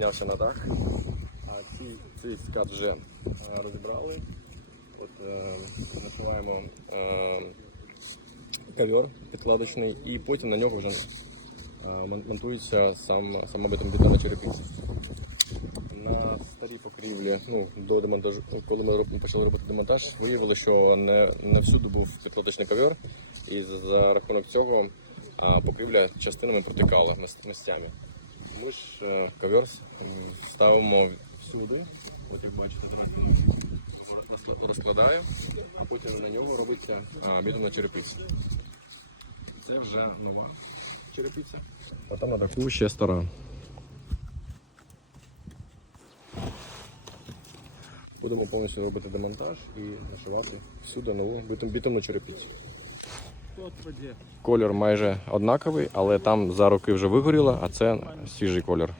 піднявся на дах. А ці, цей скат вже е, розібрали. От е, нашиваємо е, ковер підкладочний і потім на нього вже е, монтується сам, сама бетонна черепиця. На старій покрівлі, ну, до демонтажу, коли ми почали робити демонтаж, виявили, що не, не всюди був підкладочний ковер, і за рахунок цього покрівля частинами протікала мис- місцями. Ми ж ковер ставимо всюди. От як бачите, зараз розкладаю, а потім на ньому робиться а, бітумна черепиця. Це вже нова черепиця. А там на даху ще стара. Будемо повністю робити демонтаж і нашивати всюди нову бітум- бітумну черепицю. Колір майже однаковий, але там за роки вже вигоріло, а це свіжий колір.